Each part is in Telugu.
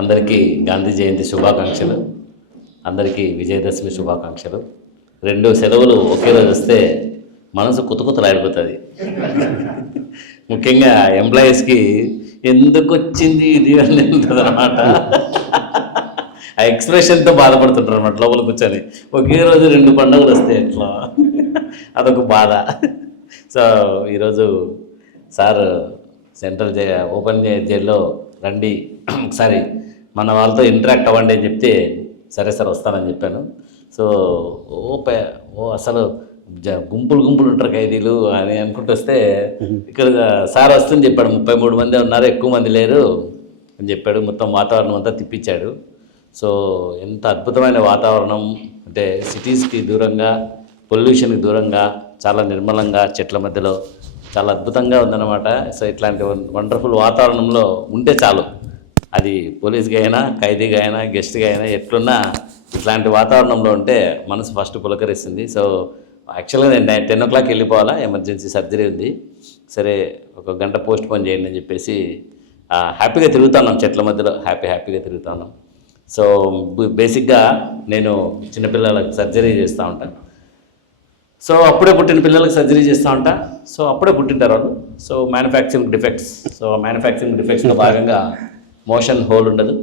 అందరికీ గాంధీ జయంతి శుభాకాంక్షలు. అందరికీ విజయదశమి శుభాకాంక్షలు. 2 సెలవులు ఒకే రోజు వస్తే మనసు కుతకుతలాడిపోతుంది. ముఖ్యంగా ఎంప్లాయీస్కి ఎందుకు వచ్చింది ఇది అని ఉంటుంది అనమాట. ఆ ఎక్స్ప్రెషన్తో బాధపడుతుంటారు అనమాట లోపల కూర్చొని. ఒకే రోజు 2 పండుగలు వస్తే ఎట్లా, అదొక బాధ. సో ఈరోజు సార్ సెంట్రల్ ఓపెన్ జైల్లో రండి, ఒకసారి మన వాళ్ళతో ఇంటరాక్ట్ అవ్వండి అని చెప్తే సరే సార్ వస్తానని చెప్పాను. సో అసలు గుంపులు ఉంటారు ఖైదీలు అని అనుకుంటూ వస్తే ఇక్కడ సార్ వస్తుంది చెప్పాడు. 33 మంది ఉన్నారు, ఎక్కువ మంది లేరు అని చెప్పాడు. మొత్తం వాతావరణం అంతా తిప్పించాడు. సో ఎంత అద్భుతమైన వాతావరణం అంటే సిటీస్కి దూరంగా, పొల్యూషన్కి దూరంగా, చాలా నిర్మలంగా చెట్ల మధ్యలో చాలా అద్భుతంగా ఉందన్నమాట. సో ఇట్లాంటి వండర్ఫుల్ వాతావరణంలో ఉంటే చాలు. అది పోలీస్గా అయినా, ఖైదీగా అయినా, గెస్ట్గా అయినా, ఎట్లున్నా ఇట్లాంటి వాతావరణంలో ఉంటే మనసు ఫస్ట్ పులకరిస్తుంది. సో యాక్చువల్గా నేను 10 o'clock వెళ్ళిపోవాలా, ఎమర్జెన్సీ సర్జరీ ఉంది. సరే ఒక గంట పోస్ట్ పోన్ చేయండి అని చెప్పేసి హ్యాపీగా తిరుగుతున్నాం, చెట్ల మధ్యలో హ్యాపీగా తిరుగుతున్నాం. సో బేసిక్గా నేను చిన్నపిల్లలకు సర్జరీ చేస్తూ ఉంటాను. సో అప్పుడే పుట్టిన పిల్లలకు సర్జరీ చేస్తూ ఉంటా. సో అప్పుడే పుట్టింటారు వాళ్ళు. So manufacturing defects. So manufacturing డిఫెక్ట్స్లో భాగంగా మోషన్ హోల్ ఉండదు,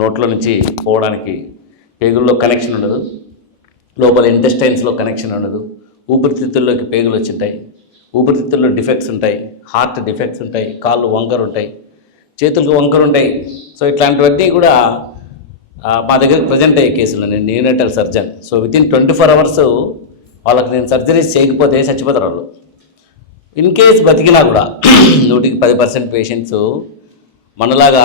నోట్లో నుంచి పోవడానికి పేగుల్లో కనెక్షన్ ఉండదు, లోపల ఇంటెస్టైన్స్లో కనెక్షన్ ఉండదు, ఊపిరితిత్తుల్లోకి పేగులు వచ్చింటాయి, ఊపిరితిత్తుల్లో డిఫెక్ట్స్ ఉంటాయి, హార్ట్ డిఫెక్ట్స్ ఉంటాయి, కాళ్ళు వంకరు ఉంటాయి, చేతులకు వంకరు ఉంటాయి. సో ఇట్లాంటివన్నీ కూడా మా దగ్గర ప్రజెంట్ అయ్యే కేసులు. నేను neonatal surgeon. So within 24 hours వాళ్ళకి నేను సర్జరీస్ చేయకపోతే చచ్చిపోతారు వాళ్ళు. ఇన్ కేస్ బతికినా కూడా 100% పేషెంట్స్ మనలాగా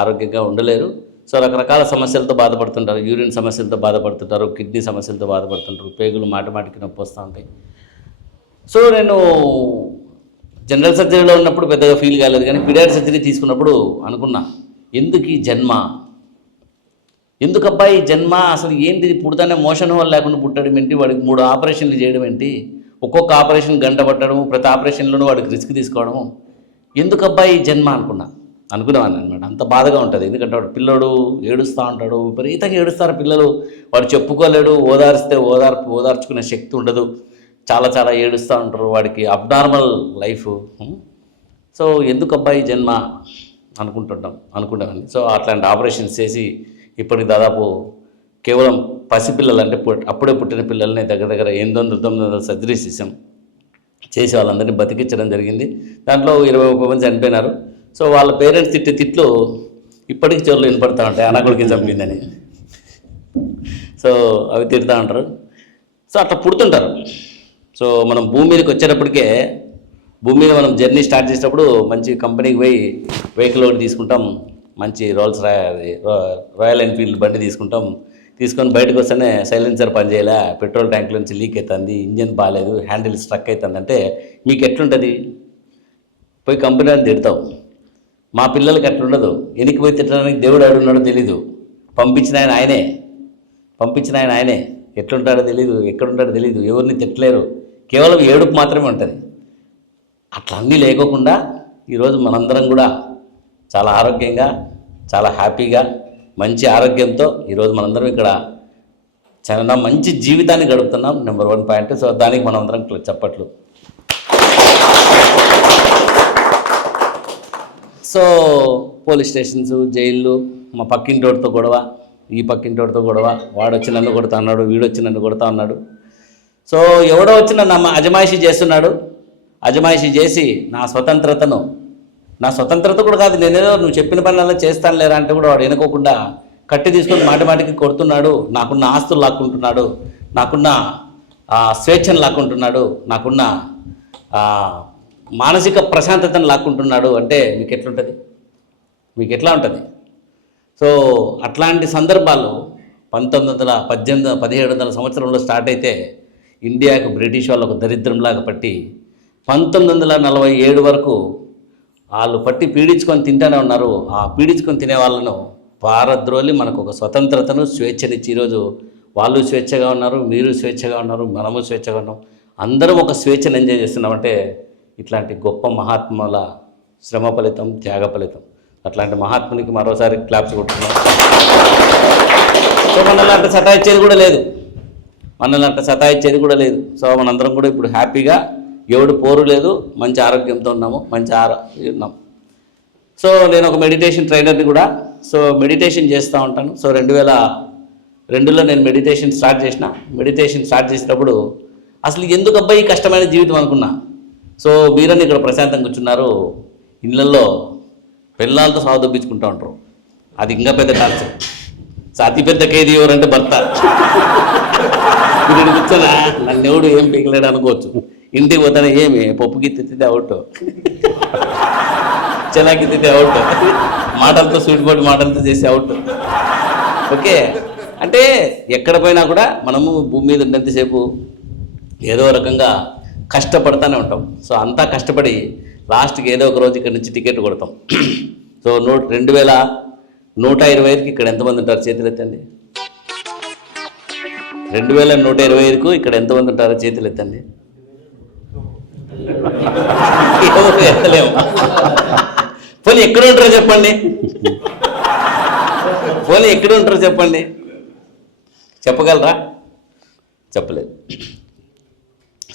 ఆరోగ్యంగా ఉండలేరు. సో రకరకాల సమస్యలతో బాధపడుతుంటారు. యూరిన్ సమస్యలతో బాధపడుతుంటారు, కిడ్నీ సమస్యలతో బాధపడుతుంటారు, పేగులు మాటికి నొప్పి వస్తూ ఉంటాయి. సో నేను జనరల్ సర్జరీలో ఉన్నప్పుడు పెద్దగా ఫీల్ కాలేదు, కానీ పీడియాట్రిక్ సర్జరీ తీసుకున్నప్పుడు అనుకున్నా, ఎందుకు ఈ జన్మ, ఎందుకబ్బా ఈ జన్మ, అసలు ఏంటిది, పుడతానే మోషన్ హోల్ లేకుండా పుట్టడం ఏంటి, వాడికి 3 ఆపరేషన్లు చేయడం ఏంటి, ఒక్కొక్క ఆపరేషన్ గంట పట్టడము, ప్రతి ఆపరేషన్లోనూ వాడికి రిస్క్ తీసుకోవడము, ఎందుకబ్బా ఈ జన్మ అనుకునేవాడిని అనమాట. అంత బాధగా ఉంటుంది. ఎందుకంటే వాడు పిల్లడు ఏడుస్తూ ఉంటాడు, విపరీతంగా ఏడుస్తారు పిల్లలు. వాడు చెప్పుకోలేడు, ఓదార్చుకునే శక్తి ఉండదు, చాలా ఏడుస్తూ ఉంటారు. వాడికి అబ్నార్మల్ లైఫ్. సో ఎందుకబ్బా ఈ జన్మ అనుకుంటామని. సో అట్లాంటి ఆపరేషన్స్ చేసి ఇప్పటికి దాదాపు కేవలం పసిపిల్లలు అంటే అప్పుడే పుట్టిన పిల్లల్ని దగ్గర 800-900 సర్జరీస్ చేసి వాళ్ళందరినీ బతికించడం జరిగింది. దాంట్లో 21 మంది చనిపోయినారు. సో వాళ్ళ పేరెంట్స్ తిట్లు ఇప్పటికీ చెవులు వినపడతా ఉంటాయి, అనాకొడికి చంపిందని. సో అవి తిడతా ఉంటారు. సో అట్లా పుడుతుంటారు. సో మనం భూమి మీదకి వచ్చేటప్పటికే, భూమి మీద మనం జర్నీ స్టార్ట్ చేసేటప్పుడు మంచి కంపెనీకి పోయి వెహికల్ ఒకటి తీసుకుంటాం, మంచి రాయల్ ఎన్ఫీల్డ్ బండి తీసుకొని బయటకు వస్తేనే సైలెన్సర్ పనిచేయలే, పెట్రోల్ ట్యాంక్ నుంచి లీక్ అవుతుంది, ఇంజన్ బాగాలేదు, హ్యాండిల్ స్ట్రక్ అవుతుంది అంటే మీకు ఎట్లుంటుంది? పోయి కంపెనీని తిడతావు. మా పిల్లలకి అట్లుండదు. ఎనికి పోయి తిట్టడానికి దేవుడు ఆడున్నాడో తెలీదు, పంపించిన ఆయన ఆయనే. ఎట్లుంటాడో తెలీదు, ఎక్కడుంటాడో తెలీదు, ఎవరిని తిట్టలేరు, కేవలం ఏడుపు మాత్రమే ఉంటుంది. అట్లన్నీ లేకోకుండా ఈరోజు మనందరం కూడా చాలా ఆరోగ్యంగా, చాలా హ్యాపీగా, మంచి ఆరోగ్యంతో ఈరోజు మనందరం ఇక్కడ చాలా మంచి జీవితాన్ని గడుపుతున్నాం. Number 1 point. సో దానికి మనందరం చప్పట్లు. సో పోలీస్ స్టేషన్స్, జైళ్ళు, మా పక్కింటోడితో గొడవ, ఈ పక్కింటోడితో గొడవ, వాడు వచ్చి నన్ను కొడుతా అన్నాడు, వీడొచ్చి నన్ను కొడుతా అన్నాడు. సో ఎవడో వచ్చి నన్ను అజమాయిషీ చేస్తున్నాడు. అజమాయిషీ చేసి నా స్వతంత్రత కూడా కాదు, నేనేదో నువ్వు చెప్పిన పనులలో చేస్తాను లేరా అంటే కూడా వాడు వెనుకోకుండా కట్టి తీసుకొని మాటికి కొడుతున్నాడు. నాకున్న ఆస్తులు లాక్కుంటున్నాడు, నాకున్న స్వేచ్ఛను లాక్కుంటున్నాడు, నాకున్న మానసిక ప్రశాంతతను లాక్కుంటున్నాడు అంటే మీకు ఎట్లా ఉంటుంది? సో అట్లాంటి సందర్భాలు 1700 సంవత్సరంలో స్టార్ట్ అయితే ఇండియాకు బ్రిటిష్ వాళ్ళు ఒక దరిద్రంలాగా పట్టి 1947 వరకు వాళ్ళు పట్టి పీడించుకొని తింటూనే ఉన్నారు. ఆ పీడించుకొని తినే వాళ్ళను పారద్రోలి మనకు ఒక స్వతంత్రతను, స్వేచ్ఛనిచ్చి ఈరోజు వాళ్ళు స్వేచ్ఛగా ఉన్నారు, మీరు స్వేచ్ఛగా ఉన్నారు, మనము స్వేచ్ఛగా ఉన్నాం, అందరం ఒక స్వేచ్ఛను ఎంజాయ్ చేస్తున్నామంటే ఇట్లాంటి గొప్ప మహాత్ముల శ్రమ ఫలితం, త్యాగ ఫలితం. అట్లాంటి మహాత్మునికి మరోసారి క్లాప్స్ కొట్టుకున్నాం. సో మనల్ని అంటే సతాయిచ్చేది కూడా లేదు. సో మనందరం కూడా ఇప్పుడు హ్యాపీగా, ఎవడు పోరు లేదు, మంచి ఆరోగ్యంతో ఉన్నాము, ఉన్నాం. సో నేను ఒక మెడిటేషన్ ట్రైనర్ని కూడా. సో మెడిటేషన్ చేస్తూ ఉంటాను. సో 2002లో నేను మెడిటేషన్ స్టార్ట్ చేసినప్పుడు అసలు ఎందుకు అబ్బాయి కష్టమైన జీవితం అనుకున్నా. సో మీరన్నీ ఇక్కడ ప్రశాంతంగా కూర్చున్నారు, ఇళ్ళల్లో పిల్లలతో సాగు దొబ్బించుకుంటూ ఉంటారు. అది ఇంకా పెద్ద టార్చర్. సో అతిపెద్ద ఖైదీ ఎవరంటే భర్త. మీరు కూర్చొని నన్నెవడు ఏం పీకలేడు అనుకోవచ్చు. ఇంటికి పోతానే ఏమి పప్పుకి తిత్తితే అవుట్, చెలాకి తిత్తే అవుట్, మాటలతో సూటిపోటి మాటలతో చేసి అవుట్. ఓకే, అంటే ఎక్కడ పోయినా కూడా మనము భూమి మీద ఉన్నంతసేపు ఏదో రకంగా కష్టపడతానే ఉంటాం. సో అంతా కష్టపడి లాస్ట్కి ఏదో ఒక రోజు ఇక్కడ నుంచి టికెట్ కొడతాం. సో 2125కి ఇక్కడ ఎంతమంది ఉంటారు చేతులు ఎత్తండి. 2125కు ఇక్కడ ఎంతమంది ఉంటారో చేతులు ఎత్తండి. ఎత్తలేము. పోనీ ఎక్కడ ఉంటారో చెప్పండి. చెప్పగలరా? చెప్పలేదు.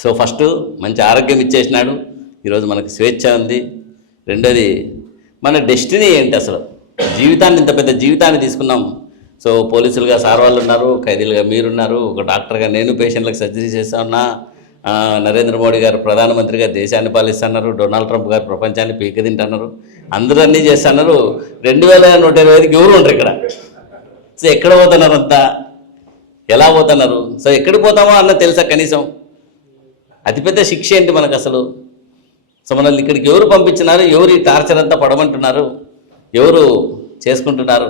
సో ఫస్ట్ మంచి ఆరోగ్యం ఇచ్చేసినాడు, ఈరోజు మనకు స్వేచ్ఛ ఉంది. రెండోది మన డెస్టినీ ఏంటి అసలు, జీవితాన్ని, ఇంత పెద్ద జీవితాన్ని తీసుకున్నాం. సో పోలీసులుగా సార్ వాళ్ళు ఉన్నారు, ఖైదీలుగా మీరున్నారు, ఒక డాక్టర్గా నేను పేషెంట్లకు సర్జరీ చేస్తా ఉన్నా, నరేంద్ర మోడీ గారు ప్రధానమంత్రిగా దేశాన్ని పాలిస్తున్నారు, డొనాల్డ్ ట్రంప్ గారు ప్రపంచాన్ని పీకదింటున్నారు, అందరూ అన్నీ చేస్తున్నారు. 2125కి ఎవరు ఉండరు ఇక్కడ. సో ఎక్కడ పోతున్నారు అంతా, ఎలా పోతున్నారు? సో ఎక్కడికి పోతామో అన్న తెలుసా కనీసం? అతిపెద్ద శిక్ష ఏంటి మనకు అసలు? సో మనల్ని ఇక్కడికి ఎవరు పంపించినారు? ఎవరు ఈ టార్చర్ అంతా పడమంటున్నారు? ఎవరు చేసుకుంటున్నారు?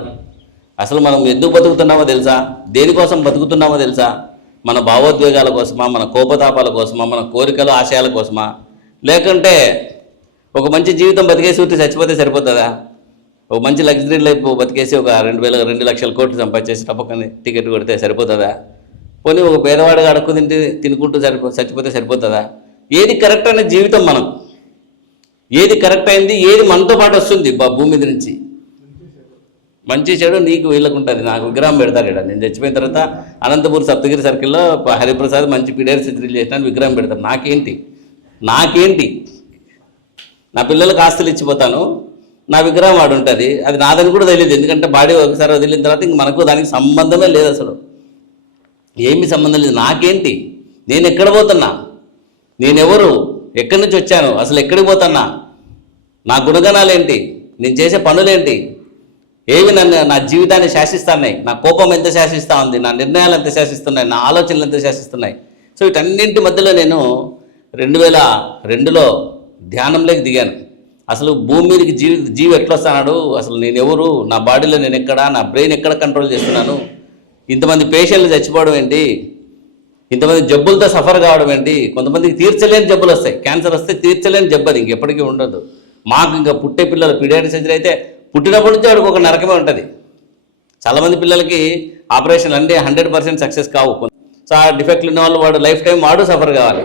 అసలు మనం ఎందుకు బతుకుతున్నామో తెలుసా? దేనికోసం బతుకుతున్నామో తెలుసా? మన భావోద్వేగాల కోసమా, మన కోపతాపాల కోసమా, మన కోరికలు ఆశయాల కోసమా, లేకుంటే ఒక మంచి జీవితం బతికేసి ఉంటే చచ్చిపోతే సరిపోతుందా? ఒక మంచి లగ్జరీ లైఫ్ బతికేసి ఒక 2 లక్షల కోట్లు సంపాదించేసి టపక్కని టికెట్ కొడితే సరిపోతుందా? పోనీ ఒక పేదవాడిగా అడుక్కు తినుకుంటూ చచ్చిపోతే సరిపోతుందా? ఏది కరెక్ట్ అనే జీవితం మనం, ఏది కరెక్ట్ అయింది, ఏది మనతో పాటు వస్తుంది భూమి మీద నుంచి, మంచి చెడు నీకు వీళ్ళకు ఉంటుంది. నాకు విగ్రహం పెడతారు ఇక్కడ, నేను చచ్చిపోయిన తర్వాత అనంతపూర్ సప్తగిరి సర్కిల్లో హరిప్రసాద్ మంచి పీడిఆర్ సర్జరీలు చేసినాను, విగ్రహం పెడతారు. నాకేంటి నా పిల్లలకు ఆస్తులు ఇచ్చిపోతాను, నా విగ్రహం వాడు ఉంటుంది, అది నాదని కూడా తెలియదు. ఎందుకంటే బాడీ ఒకసారి వదిలిన తర్వాత ఇంక మనకు దానికి సంబంధమే లేదు, అసలు ఏమీ సంబంధం లేదు. నాకేంటి, నేను ఎక్కడ పోతున్నా, నేనెవరు, ఎక్కడి నుంచి వచ్చాను, అసలు ఎక్కడికి పోతున్నా, నా గుణగణాలు ఏంటి, నేను చేసే పనులేంటి, ఏవి నా జీవితాన్ని శాసిస్తున్నాయి, నా కోపం ఎంత శాసిస్తూ ఉంది, నా నిర్ణయాలు ఎంత శాసిస్తున్నాయి, నా ఆలోచనలు ఎంత శాసిస్తున్నాయి. సో వీటన్నింటి మధ్యలో నేను 2002లో ధ్యానంలోకి దిగాను. అసలు భూమి మీదకి జీవి ఎట్లా వస్తున్నాడు, అసలు నేను ఎవరు, నా బాడీలో నేను ఎక్కడ, నా బ్రెయిన్ ఎక్కడ కంట్రోల్ చేస్తున్నాను, ఇంతమంది పేషెంట్లు చచ్చిపోవడం ఏంటి, ఇంతమంది జబ్బులతో సఫర్ కావడం ఏంటి, కొంతమందికి తీర్చలేని జబ్బులు వస్తాయి, క్యాన్సర్ వస్తే తీర్చలేని జబ్బు, అది ఇంకెప్పటికీ ఉండదు. మాకు ఇంకా పుట్టే పిల్లలు పీడియాట్రిక్ సర్జరీ అయితే పుట్టినప్పటి నుంచి వాడికి ఒక నరకమే ఉంటుంది. చాలామంది పిల్లలకి ఆపరేషన్లు అంటే 100% సక్సెస్ కావు. సో ఆ డిఫెక్ట్లు ఉన్న వాళ్ళు వాడు లైఫ్ టైం వాడు సఫర్ కావాలి.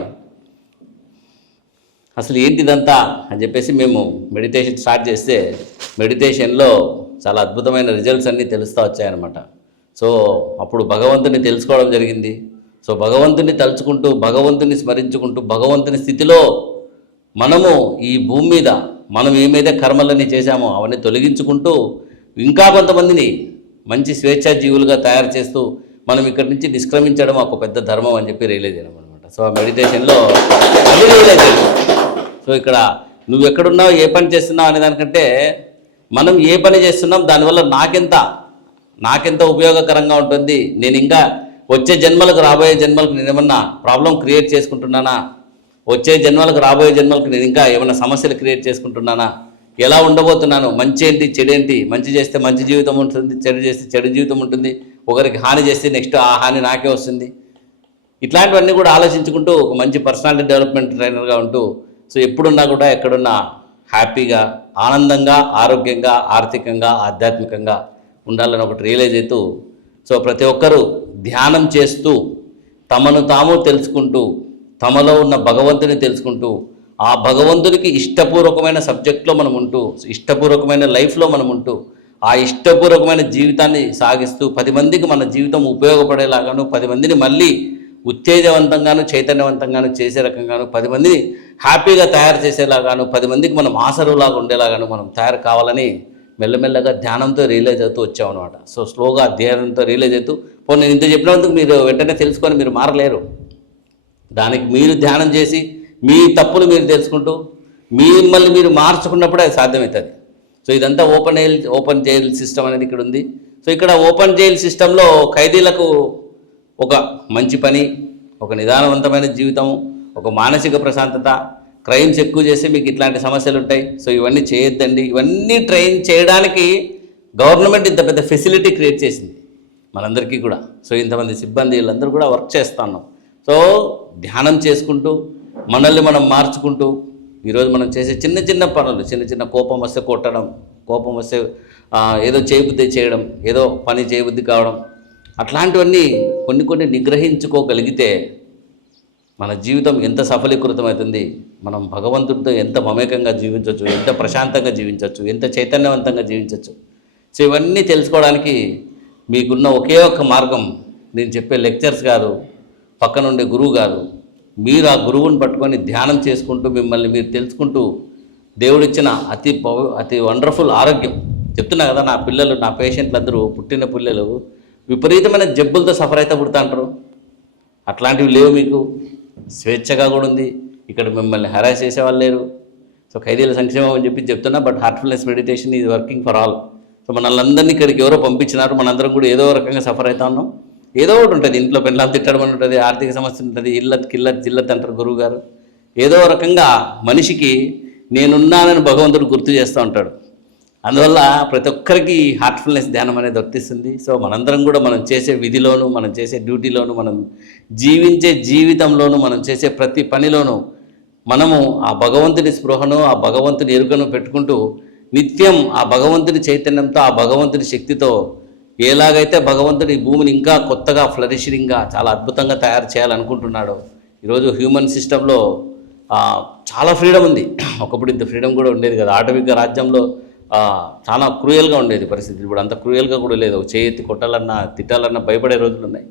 అసలు ఏంటి ఇదంతా అని చెప్పేసి మేము మెడిటేషన్ స్టార్ట్ చేస్తే మెడిటేషన్లో చాలా అద్భుతమైన రిజల్ట్స్ అన్నీ తెలుస్తూ వచ్చాయన్నమాట. సో అప్పుడు భగవంతుని తెలుసుకోవడం జరిగింది. సో భగవంతుని తలుచుకుంటూ, భగవంతుని స్మరించుకుంటూ, భగవంతుని స్థితిలో మనము ఈ భూమి మీద మనం ఏమైతే కర్మలన్నీ చేశామో అవన్నీ తొలగించుకుంటూ ఇంకా కొంతమందిని మంచి స్వేచ్ఛా జీవులుగా తయారు చేస్తూ మనం ఇక్కడి నుంచి నిష్క్రమించడం ఒక పెద్ద ధర్మం అని చెప్పి రియలైజ్ అయ్యాం అనమాట. సో ఆ మెడిటేషన్లో అది రియలైజ్ అయ్యాం. సో ఇక్కడ నువ్వు ఎక్కడున్నావు, ఏ పని చేస్తున్నావు అనే దానికంటే మనం ఏ పని చేస్తున్నాం, దానివల్ల నాకెంత ఉపయోగకరంగా ఉంటుంది, నేను ఇంకా వచ్చే జన్మలకు రాబోయే జన్మలకు నేను ఏమన్నా ప్రాబ్లం క్రియేట్ చేసుకుంటున్నానా, వచ్చే జన్మలకు రాబోయే జన్మలకు నేను ఇంకా ఏమైనా సమస్యలు క్రియేట్ చేసుకుంటున్నానా, ఎలా ఉండబోతున్నాను, మంచి ఏంటి చెడేంటి, మంచి చేస్తే మంచి జీవితం ఉంటుంది, చెడు చేస్తే చెడు జీవితం ఉంటుంది, ఒకరికి హాని చేస్తే నెక్స్ట్ ఆ హాని నాకే వస్తుంది. ఇట్లాంటివన్నీ కూడా ఆలోచించుకుంటూ ఒక మంచి పర్సనాలిటీ డెవలప్మెంట్ ట్రైనర్గా ఉంటూ సో ఎప్పుడున్నా కూడా ఎక్కడున్నా హ్యాపీగా, ఆనందంగా, ఆరోగ్యంగా, ఆర్థికంగా, ఆధ్యాత్మికంగా ఉండాలని ఒకటి రియలైజ్ అవుతూ సో ప్రతి ఒక్కరూ ధ్యానం చేస్తూ తమను తాము తెలుసుకుంటూ, తమలో ఉన్న భగవంతుని తెలుసుకుంటూ, ఆ భగవంతుడికి ఇష్టపూర్వకమైన సబ్జెక్ట్లో మనం ఉంటూ, ఇష్టపూర్వకమైన లైఫ్లో మనం ఉంటూ, ఆ ఇష్టపూర్వకమైన జీవితాన్ని సాగిస్తూ 10 మందికి మన జీవితం ఉపయోగపడేలాగాను, 10 మందిని మళ్ళీ ఉత్తేజవంతంగాను చైతన్యవంతంగాను చేసే రకంగాను, 10 మందిని హ్యాపీగా తయారు చేసేలాగాను, 10 మందికి మనం ఆసరులాగా ఉండేలాగాను మనం తయారు కావాలని మెల్లమెల్లగా ధ్యానంతో రియలైజ్ అవుతూ వచ్చామన్నమాట. సో స్లోగా ధ్యానంతో రియలైజ్ అవుతూ, పోనీ నేను ఇంత చెప్పినందుకు మీరు వెంటనే తెలుసుకొని మీరు మారలేరు. దానికి మీరు ధ్యానం చేసి మీ తప్పులు మీరు తెలుసుకుంటూ మిమ్మల్ని మీరు మార్చుకున్నప్పుడే అది సాధ్యమవుతుంది. సో ఇదంతా ఓపెన్ జైల్ సిస్టమ్ అనేది ఇక్కడ ఉంది. సో ఇక్కడ ఓపెన్ జైల్ సిస్టంలో ఖైదీలకు ఒక మంచి పని, ఒక నిదానవంతమైన జీవితం, ఒక మానసిక ప్రశాంతత, క్రైమ్స్ ఎక్కువ చేస్తే మీకు ఇట్లాంటి సమస్యలు ఉంటాయి. సో ఇవన్నీ చేయొద్దండి. ఇవన్నీ ట్రైన్ చేయడానికి గవర్నమెంట్ ఇంత పెద్ద ఫెసిలిటీ క్రియేట్ చేసింది మనందరికీ కూడా. సో ఇంతమంది సిబ్బంది వీళ్ళందరూ కూడా వర్క్ చేస్తున్నాం. సో ధ్యానం చేసుకుంటూ మనల్ని మనం మార్చుకుంటూ ఈరోజు మనం చేసే చిన్న చిన్న పనులు, చిన్న చిన్న కోపం వస్తే కొట్టడం, కోపం వస్తే ఏదో చేయబుద్ధి చేయడం, ఏదో పని చేయబుద్ధి కావడం, అట్లాంటివన్నీ కొన్ని నిగ్రహించుకోగలిగితే మన జీవితం ఎంత సఫలీకృతమవుతుంది, మనం భగవంతుడితో ఎంత మమేకంగా జీవించవచ్చు, ఎంత ప్రశాంతంగా జీవించవచ్చు, ఎంత చైతన్యవంతంగా జీవించవచ్చు. సో ఇవన్నీ తెలుసుకోవడానికి మీకున్న ఒకే ఒక్క మార్గం నేను చెప్పే లెక్చర్స్ కాదు, పక్కనుండే గురువు కాదు, మీరు ఆ గురువుని పట్టుకొని ధ్యానం చేసుకుంటూ మిమ్మల్ని మీరు తెలుసుకుంటూ దేవుడిచ్చిన అతి వండర్ఫుల్ ఆరోగ్యం. చెప్తున్నా కదా, నా పిల్లలు, నా పేషెంట్లు అందరూ పుట్టిన పిల్లలు విపరీతమైన జబ్బులతో సఫర్ అయితే పుడతాంటారు. అట్లాంటివి లేవు మీకు. స్వేచ్ఛగా కూడా ఉంది. ఇక్కడ మిమ్మల్ని హెరాస్ చేసేవాళ్ళు లేరు. సో ఖైదీల సంక్షేమం అని చెప్పి చెప్తున్నా, but Heartfulness meditation is working for all. So మనల్ని ఇక్కడికి ఎవరో పంపించినారు, మనందరం కూడా ఏదో రకంగా సఫర్ అవుతా ఉన్నాం. ఏదో ఒకటి ఉంటుంది, ఇంట్లో పెళ్ళాలు తిట్టడం అని ఉంటుంది, ఆర్థిక సమస్య ఉంటుంది, కిల్లత్ జిల్లత్ అంటారు గురువు గారు. ఏదో రకంగా మనిషికి నేనున్నానని భగవంతుడు గుర్తు చేస్తూ ఉంటాడు. అందువల్ల ప్రతి ఒక్కరికి హార్ట్ఫుల్నెస్ ధ్యానం అనేది వర్తిస్తుంది. సో మనందరం కూడా మనం చేసే విధిలోను, మనం చేసే డ్యూటీలోను, మనం జీవించే జీవితంలోను, మనం చేసే ప్రతి పనిలోనూ మనము ఆ భగవంతుని స్పృహను, ఆ భగవంతుని ఎరుకను పెట్టుకుంటూ నిత్యం ఆ భగవంతుని చైతన్యంతో, ఆ భగవంతుని శక్తితో ఎలాగైతే భగవంతుడి భూమిని ఇంకా కొత్తగా ఫ్లరిషింగ్గా చాలా అద్భుతంగా తయారు చేయాలనుకుంటున్నాడో, ఈరోజు హ్యూమన్ సిస్టంలో చాలా ఫ్రీడమ్ ఉంది. ఒకప్పుడు ఇంత ఫ్రీడమ్ కూడా ఉండేది కదా. ఆటవిక రాజ్యంలో చాలా క్రూయల్గా ఉండేది పరిస్థితి. ఇప్పుడు అంత క్రూయల్గా కూడా లేదు. చేయెత్తి కొట్టాలన్నా తిట్టాలన్నా భయపడే రోజులు ఉన్నాయి.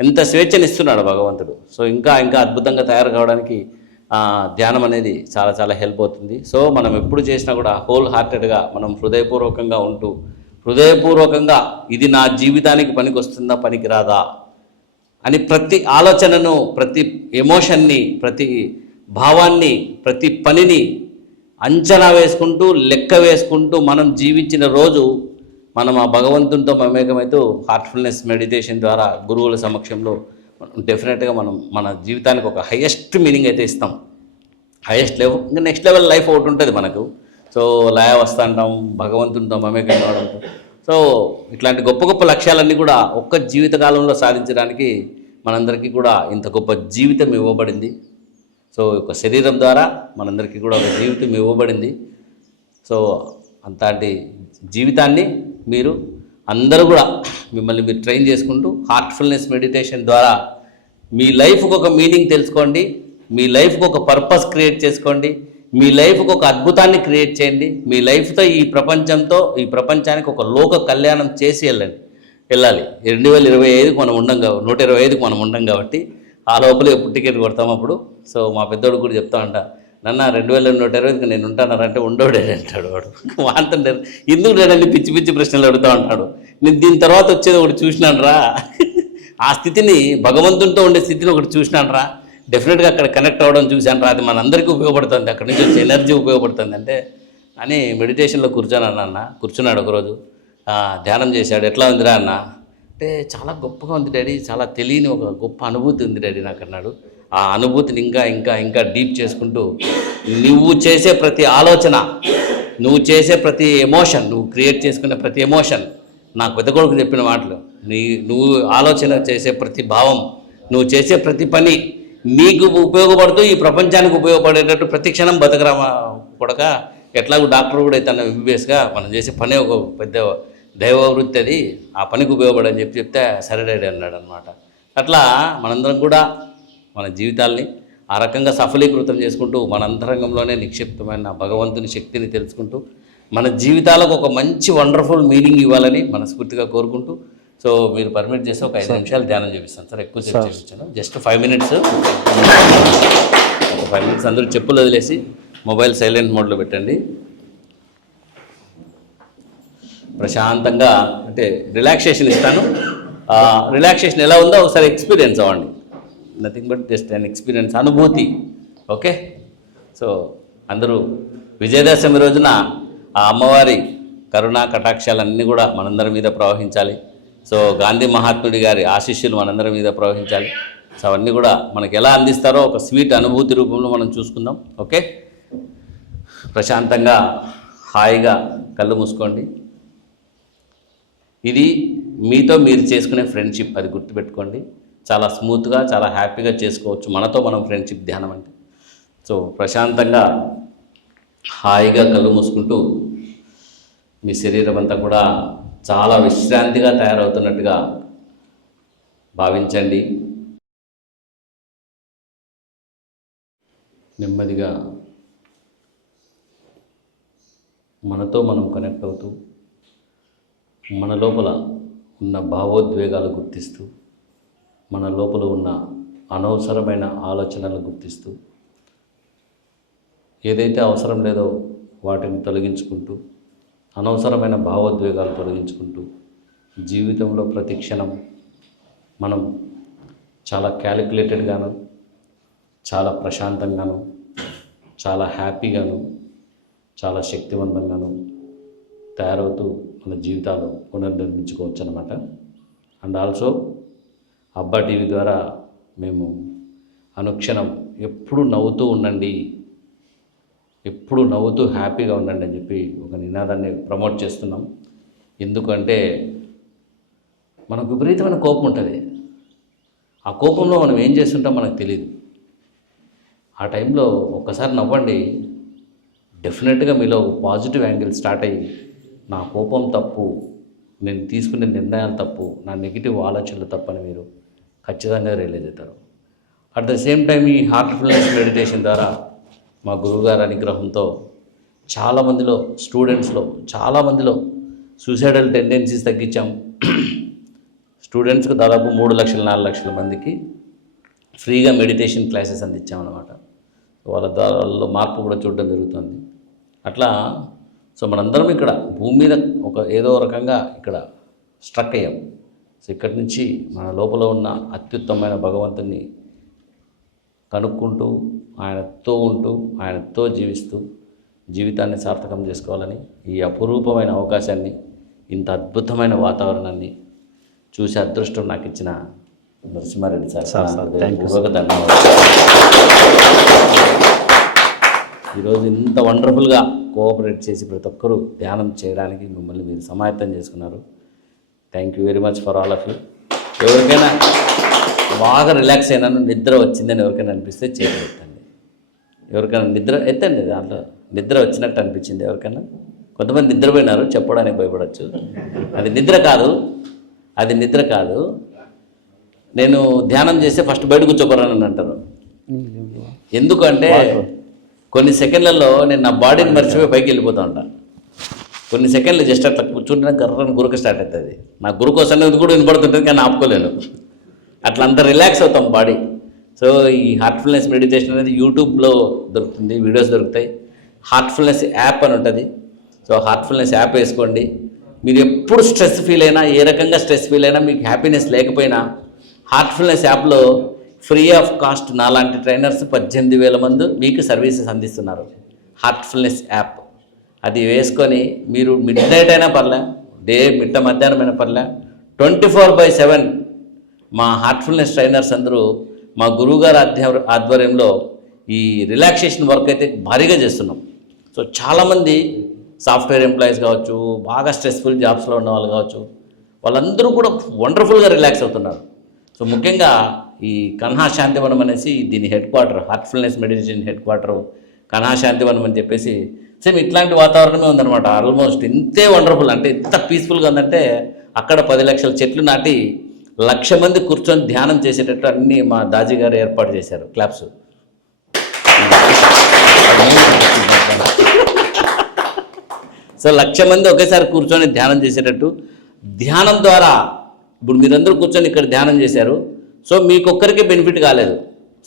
ఎంత స్వేచ్ఛనిస్తున్నాడు భగవంతుడు. సో ఇంకా అద్భుతంగా తయారు కావడానికి ధ్యానం అనేది చాలా చాలా హెల్ప్ అవుతుంది. సో మనం ఎప్పుడు చేసినా కూడా హోల్ హార్టెడ్గా మనం హృదయపూర్వకంగా ఉంటూ, హృదయపూర్వకంగా ఇది నా జీవితానికి పనికి వస్తుందా పనికి రాదా అని ప్రతి ఆలోచనను, ప్రతి ఎమోషన్ని, ప్రతి భావాన్ని, ప్రతి పనిని అంచనా వేసుకుంటూ, లెక్క వేసుకుంటూ మనం జీవించిన రోజు మనం ఆ భగవంతునితో మమేకమైతూ హార్ట్ఫుల్నెస్ మెడిటేషన్ ద్వారా గురువుల సమక్షంలో డెఫినెట్గా మనం మన జీవితానికి ఒక హయ్యెస్ట్ మీనింగ్ అయితే ఇస్తాం. హయ్యెస్ట్ లెవెల్, ఇంకా నెక్స్ట్ లెవెల్ లైఫ్ ఒకటి ఉంటుంది మనకు. సో లయ వస్తూ అంటాం, భగవంతునితో మమేకం కావడం. సో ఇట్లాంటి గొప్ప గొప్ప లక్ష్యాలన్నీ కూడా ఒక్క జీవితకాలంలో సాధించడానికి మనందరికీ కూడా ఇంత గొప్ప జీవితం ఇవ్వబడింది. సో ఒక శరీరం ద్వారా మనందరికీ కూడా ఒక జీవితం ఇవ్వబడింది. సో అంతటి జీవితాన్ని మీరు అందరూ కూడా మిమ్మల్ని మీరు ట్రైన్ చేసుకుంటూ హార్ట్ఫుల్నెస్ మెడిటేషన్ ద్వారా మీ లైఫ్కి ఒక మీనింగ్ తెలుసుకోండి, మీ లైఫ్కి ఒక పర్పస్ క్రియేట్ చేసుకోండి, మీ లైఫ్కి ఒక అద్భుతాన్ని క్రియేట్ చేయండి. మీ లైఫ్తో ఈ ప్రపంచానికి ఒక లోక కళ్యాణం చేసి వెళ్ళాలి. 2025కి మనం ఉండం, 125కి మనం ఉండం కాబట్టి ఆ లోపల ఎప్పుడు టికెట్ కొడతాం అప్పుడు. సో మా పెద్దోడు కూడా చెప్తా అంట, నన్న 2120కి నేను ఉంటానంటే ఉండోడే అంటాడు వాడు. వాంతంటే ఎందుకు లేడని పిచ్చి పిచ్చి ప్రశ్నలు అడుగుతూ ఉంటాడు. నేను దీని తర్వాత వచ్చేది ఒకటి చూసినాను రా, ఆ స్థితిని, భగవంతునితో ఉండే స్థితిని ఒకటి చూసినాను రా, డెఫినెట్గా అక్కడ కనెక్ట్ అవ్వడం చూశాను రా, అది మనందరికీ ఉపయోగపడుతుంది, అక్కడి నుంచి వచ్చే ఎనర్జీ ఉపయోగపడుతుంది అంటే అని మెడిటేషన్లో కూర్చున్నాడు ఒకరోజు. ధ్యానం చేశాడు. ఎట్లా ఉందిరా అన్న అంటే, చాలా గొప్పగా ఉంది డాడీ, చాలా తెలియని ఒక గొప్ప అనుభూతి ఉంది డాడీ నాకు అన్నాడు. ఆ అనుభూతిని ఇంకా డీప్ చేసుకుంటూ, నువ్వు చేసే ప్రతి ఆలోచన, నువ్వు చేసే ప్రతి ఎమోషన్, నువ్వు క్రియేట్ చేసుకునే ప్రతి ఎమోషన్, నాకు పెద్ద కొడుకు చెప్పిన మాటలు, నువ్వు ఆలోచన చేసే ప్రతి భావం, నువ్వు చేసే ప్రతి పని నీకు ఉపయోగపడుతూ ఈ ప్రపంచానికి ఉపయోగపడేటట్టు ప్రతి క్షణం బతకరామా కొడక. ఎట్లాగో డాక్టర్ కూడా అయితే ఎంబీబీఎస్గా మనం చేసే పనే ఒక పెద్ద దైవ వృత్తి, అది ఆ పనికి ఉపయోగపడని చెప్తే సరే డాడీ అన్నాడు అనమాట. అట్లా మనందరం కూడా మన జీవితాల్ని ఆ రకంగా సఫలీకృతం చేసుకుంటూ మన అంతరంగంలోనే నిక్షిప్తమైన భగవంతుని శక్తిని తెలుసుకుంటూ మన జీవితాలకు ఒక మంచి వండర్ఫుల్ మీనింగ్ ఇవ్వాలని మనస్ఫూర్తిగా కోరుకుంటూ, సో మీరు పర్మిట్ చేస్తే ఒక 5 నిమిషాలు ధ్యానం చేపిస్తాను సార్. ఎక్కువ సేపు చేయించాను, జస్ట్ 5 మినిట్స్. ఒక 5 మినిట్స్ అందరూ చెప్పులు వదిలేసి మొబైల్ సైలెంట్ మోడ్లో పెట్టండి. ప్రశాంతంగా అంటే రిలాక్సేషన్ ఇస్తాను. రిలాక్సేషన్ ఎలా ఉందో ఒకసారి ఎక్స్పీరియన్స్ అవ్వండి. Nothing but just an experience, అనుభూతి. ఓకే, సో అందరూ విజయదశమి రోజున ఆ అమ్మవారి కరుణా కటాక్షాలన్నీ కూడా మనందరి మీద ప్రవహించాలి. సో గాంధీ మహాత్ముడి గారి ఆశీస్సులు మనందరి మీద ప్రవహించాలి. సో అవన్నీ కూడా మనకి ఎలా అందిస్తారో ఒక స్వీట్ అనుభూతి రూపంలో మనం చూసుకుందాం. ఓకే, ప్రశాంతంగా హాయిగా కళ్ళు మూసుకోండి. ఇది మీతో మీరు చేసుకునే ఫ్రెండ్షిప్, అది గుర్తుపెట్టుకోండి. చాలా స్మూత్గా చాలా హ్యాపీగా చేసుకోవచ్చు మనతో మనం ఫ్రెండ్షిప్ ధ్యానం అంటే. సో ప్రశాంతంగా హాయిగా కళ్ళు మూసుకుంటూ మీ శరీరం అంతా కూడా చాలా విశ్రాంతిగా తయారవుతున్నట్టుగా భావించండి. నెమ్మదిగా మనతో మనం కనెక్ట్ అవుతూ మన లోపల ఉన్న భావోద్వేగాలు గుర్తిస్తూ, మన లోపల ఉన్న అనవసరమైన ఆలోచనలు గుర్తిస్తూ, ఏదైతే అవసరం లేదో వాటిని తొలగించుకుంటూ, అనవసరమైన భావోద్వేగాలు తొలగించుకుంటూ, జీవితంలో ప్రతి క్షణం మనం చాలా క్యాలిక్యులేటెడ్గాను, చాలా ప్రశాంతంగాను, చాలా హ్యాపీగాను, చాలా శక్తివంతంగాను తయారవుతూ మన జీవితాలు పునర్నిర్మించుకోవచ్చు అన్నమాట. అండ్ ఆల్సో అబ్బా టీవీ ద్వారా మేము అనుక్షణం ఎప్పుడు నవ్వుతూ ఉండండి, ఎప్పుడు నవ్వుతూ హ్యాపీగా ఉండండి అని చెప్పి ఒక నినాదాన్ని ప్రమోట్ చేస్తున్నాం. ఎందుకంటే మనకు విపరీతమైన కోపం ఉంటుంది. ఆ కోపంలో మనం ఏం చేస్తుంటాం మనకు తెలియదు. ఆ టైంలో ఒక్కసారి నవ్వండి, డెఫినెట్గా మీలో పాజిటివ్ యాంగిల్ స్టార్ట్ అయ్యి నా కోపం తప్పు, నేను తీసుకునే నిర్ణయాలు తప్పు, నా నెగిటివ్ ఆలోచనలు తప్పని మీరు ఖచ్చితంగా రియలైజ్ అవుతారు. అట్ ద సేమ్ టైం ఈ హార్ట్ఫుల్నెస్ మెడిటేషన్ ద్వారా మా గురువుగారి అనుగ్రహంతో చాలామందిలో స్టూడెంట్స్లో చాలామందిలో సూసైడల్ టెండెన్సీస్ తగ్గించాం. స్టూడెంట్స్కి దాదాపు 3 లక్షల 4 లక్షల మందికి ఫ్రీగా మెడిటేషన్ క్లాసెస్ అందించామన్నమాట. వాళ్ళ దానిలో మార్పు కూడా చూడడం జరుగుతుంది. అట్లా సో మనందరం ఇక్కడ భూమి మీద ఒక ఏదో రకంగా ఇక్కడ స్ట్రక్ అయ్యాం. సో ఇక్కడి నుంచి మన లోపల ఉన్న అత్యుత్తమైన భగవంతుని కనుక్కుంటూ, ఆయనతో ఉంటూ, ఆయనతో జీవిస్తూ జీవితాన్ని సార్థకం చేసుకోవాలని ఈ అపురూపమైన అవకాశాన్ని, ఇంత అద్భుతమైన వాతావరణాన్ని చూసే అదృష్టం నాకు ఇచ్చిన నరసింహారెడ్డి సార్ ధన్యవాదాలు. ఈరోజు ఇంత వండర్ఫుల్గా కోఆపరేట్ చేసి ప్రతి ఒక్కరూ ధ్యానం చేయడానికి మిమ్మల్ని మీరు సమాయత్తం చేసుకున్నారు. Thank you very much for all of you. ఎవరికైనా బాగా రిలాక్స్ అయినాను, నిద్ర వచ్చిందని ఎవరికైనా అనిపిస్తే చేతులు ఎత్తండి. ఎవరికైనా నిద్ర ఎత్తండి, దాంట్లో నిద్ర వచ్చినట్టు అనిపించింది ఎవరికైనా? కొంతమంది నిద్రపోయినారు, చెప్పడానికి భయపడవచ్చు. అది నిద్ర కాదు, అది నిద్ర కాదు. నేను ధ్యానం చేస్తే ఫస్ట్ బయట కూర్చోకూడదని అంటారు. ఎందుకంటే కొన్ని సెకండ్లలో నేను నా బాడీని మర్చిపోయి పైకి వెళ్ళిపోతూ ఉంటాను. కొన్ని సెకండ్లు జస్ట్ అట్లా కూర్చుంటే గర్రని గురుకు స్టార్ట్ అవుతుంది. నా గురుకు వస్తుంది కూడా వినపడుతుంటుంది, కానీ ఆపుకోలేను. అట్లా అంత రిలాక్స్ అవుతాం బాడీ. సో ఈ హార్ట్ఫుల్నెస్ మెడిటేషన్ అనేది యూట్యూబ్లో దొరుకుతుంది, వీడియోస్ దొరుకుతాయి. హార్ట్ఫుల్నెస్ యాప్ అని ఉంటుంది. సో హార్ట్ఫుల్నెస్ యాప్ వేసుకోండి. మీరు ఎప్పుడు స్ట్రెస్ ఫీల్ అయినా, ఏ రకంగా స్ట్రెస్ ఫీల్ అయినా, మీకు హ్యాపీనెస్ లేకపోయినా హార్ట్ఫుల్నెస్ యాప్లో ఫ్రీ ఆఫ్ కాస్ట్ నాలాంటి ట్రైనర్స్ 18,000 మంది మీకు సర్వీసెస్ అందిస్తున్నారు. హార్ట్ఫుల్నెస్ యాప్ అది వేసుకొని మీరు మిడ్ నైట్ అయినా పర్లే, మిట్ట మధ్యాహ్నం అయినా పర్లే, 24/7 మా హార్ట్ఫుల్నెస్ ట్రైనర్స్ అందరూ మా గురువుగారి ఆధ్వర్యంలో ఈ రిలాక్సేషన్ వర్క్ అయితే భారీగా చేస్తున్నాం. సో చాలామంది సాఫ్ట్వేర్ ఎంప్లాయీస్ కావచ్చు, బాగా స్ట్రెస్ఫుల్ జాబ్స్లో ఉన్న వాళ్ళు కావచ్చు, వాళ్ళందరూ కూడా వండర్ఫుల్గా రిలాక్స్ అవుతున్నారు. సో ముఖ్యంగా ఈ కన్హా శాంతివనం అనేసి దీని head quarter, Heartfulness meditation head quarter Kanha Shantivanam అని చెప్పేసి సేమ్ ఇట్లాంటి వాతావరణమే ఉందన్నమాట. ఆల్మోస్ట్ ఇంతే వండర్ఫుల్, అంటే ఎంత పీస్ఫుల్గా ఉందంటే అక్కడ 10 లక్షల చెట్లు నాటి 1,00,000 మంది కూర్చొని ధ్యానం చేసేటట్టు అన్నీ మా దాజీ గారు ఏర్పాటు చేశారు. క్లాప్స్ సో 1,00,000 మంది ఒకేసారి కూర్చొని ధ్యానం చేసేటట్టు, ధ్యానం ద్వారా ఇప్పుడు మీరందరూ కూర్చొని ఇక్కడ ధ్యానం చేశారు. సో మీకొక్కరికి బెనిఫిట్ కాలేదు.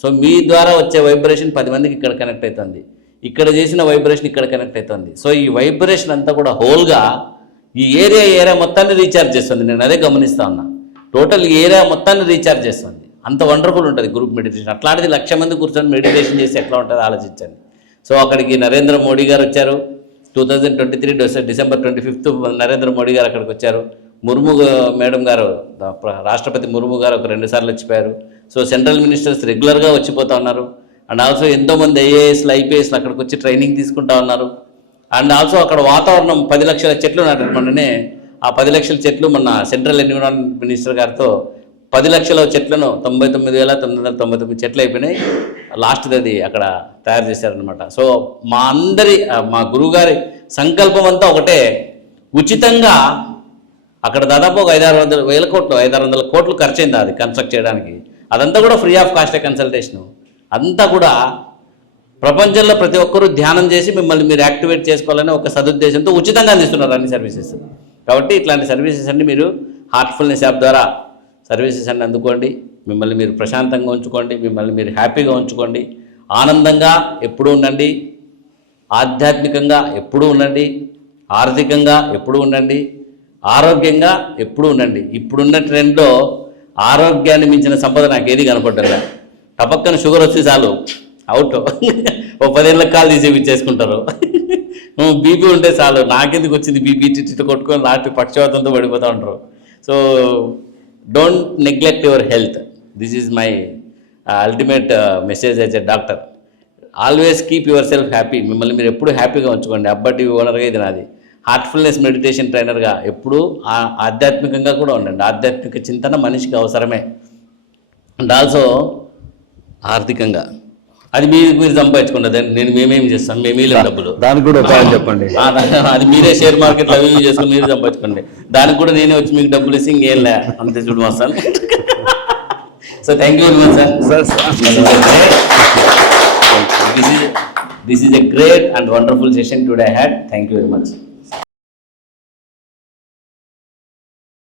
సో మీ ద్వారా వచ్చే వైబ్రేషన్ 10 మందికి ఇక్కడ కనెక్ట్ అవుతుంది, ఇక్కడ చేసిన వైబ్రేషన్ ఇక్కడ కనెక్ట్ అవుతుంది. సో ఈ వైబ్రేషన్ అంతా కూడా హోల్గా ఈ ఏరియా మొత్తాన్ని రీఛార్జ్ చేస్తుంది. నేను అదే గమనిస్తా ఉన్నా. టోటల్ ఏరియా మొత్తాన్ని రీఛార్జ్ చేస్తుంది. అంత వండర్ఫుల్ ఉంటుంది గ్రూప్ మెడిటేషన్. అట్లాంటిది 1,00,000 మంది కూర్చొని మెడిటేషన్ చేసి ఎట్లా ఉంటుందో ఆలోచించండి. సో అక్కడికి నరేంద్ర మోడీ గారు వచ్చారు. 2023 డిసెంబర్ 25 నరేంద్ర మోడీ గారు అక్కడికి వచ్చారు. ముర్ము మేడం గారు, రాష్ట్రపతి ముర్ము గారు ఒక 2 సార్లు వచ్చిపోయారు. సో సెంట్రల్ మినిస్టర్స్ రెగ్యులర్గా వచ్చిపోతూ ఉన్నారు. అండ్ ఆల్సో ఎంతోమంది ఐఏఎస్లు ఐపీఎస్లు అక్కడికి వచ్చి ట్రైనింగ్ తీసుకుంటా ఉన్నారు. అండ్ ఆల్సో అక్కడ వాతావరణం 10 లక్షల చెట్లు నాటారు. మొన్ననే ఆ 10 లక్షల చెట్లు మొన్న సెంట్రల్ ఎన్విరాన్మెంట్ మినిస్టర్ గారితో 10 లక్షల చెట్లను 99,999 చెట్లు అయిపోయినాయి. లాస్ట్ది అది అక్కడ తయారు చేశారనమాట. సో మా గురువుగారి సంకల్పం అంతా ఒకటే, ఉచితంగా అక్కడ దాదాపు ఒక 500-600 కోట్లు ఖర్చు అయింది అది కన్స్ట్రక్ట్ చేయడానికి. అదంతా కూడా ఫ్రీ ఆఫ్ కాస్టే కన్సల్టేషను. అంతా కూడా ప్రపంచంలో ప్రతి ఒక్కరూ ధ్యానం చేసి మిమ్మల్ని మీరు యాక్టివేట్ చేసుకోవాలని ఒక సదుద్దేశంతో ఉచితంగా అందిస్తున్నారు అన్ని సర్వీసెస్. కాబట్టి ఇట్లాంటి సర్వీసెస్ అన్ని మీరు హార్ట్ఫుల్నెస్ యాప్ ద్వారా సర్వీసెస్ అన్ని అందుకోండి. మిమ్మల్ని మీరు ప్రశాంతంగా ఉంచుకోండి, మిమ్మల్ని మీరు హ్యాపీగా ఉంచుకోండి, ఆనందంగా ఎప్పుడూ ఉండండి, ఆధ్యాత్మికంగా ఎప్పుడూ ఉండండి, ఆర్థికంగా ఎప్పుడూ ఉండండి, ఆరోగ్యంగా ఎప్పుడూ ఉండండి. ఇప్పుడున్న ట్రెండ్లో ఆరోగ్యాన్ని మించిన సంపద నాకు ఏది కనపడ్డా. టపక్కన షుగర్ వచ్చి చాలు అవుట్, ఓ 10 ఏళ్ళకి కాలు తీసి ఇచ్చేసుకుంటారు. బీపీ ఉంటే చాలు, నాకెందుకు వచ్చింది బీపీ చిట్టు కొట్టుకొని లాస్ట్ పక్షవాతంతో పడిపోతూ ఉంటారు. So don't neglect your health. This is my ultimate message as a doctor. Always keep your self happy. మిమ్మల్ని మీరు ఎప్పుడు హ్యాపీగా ఉంచుకోండి. అబ్బటి ఓనర్గా ఇది నాది. హార్ట్ఫుల్నెస్ మెడిటేషన్ ట్రైనర్గా ఎప్పుడూ ఆధ్యాత్మికంగా కూడా ఉండండి. ఆధ్యాత్మిక చింతన మనిషికి అవసరమే. అండ్ ఆల్సో ఆర్థికంగా అది మీరు సంపాదించుకుంటారు. మేమేం చేస్తాం, మేమీ డబ్బులు, దానికి కూడా ఉపాయం చెప్పండి. అది మీరే షేర్ మార్కెట్లో అవి చేసుకుని మీరు సంపాదించుకోండి. దానికి కూడా నేనే వచ్చి మీకు డబ్బులు ఇస్తే ఇంకేం లే, అంతే చూడు వస్తాను. So thank you very much sir. This is a great and wonderful session today I had. Thank you very much.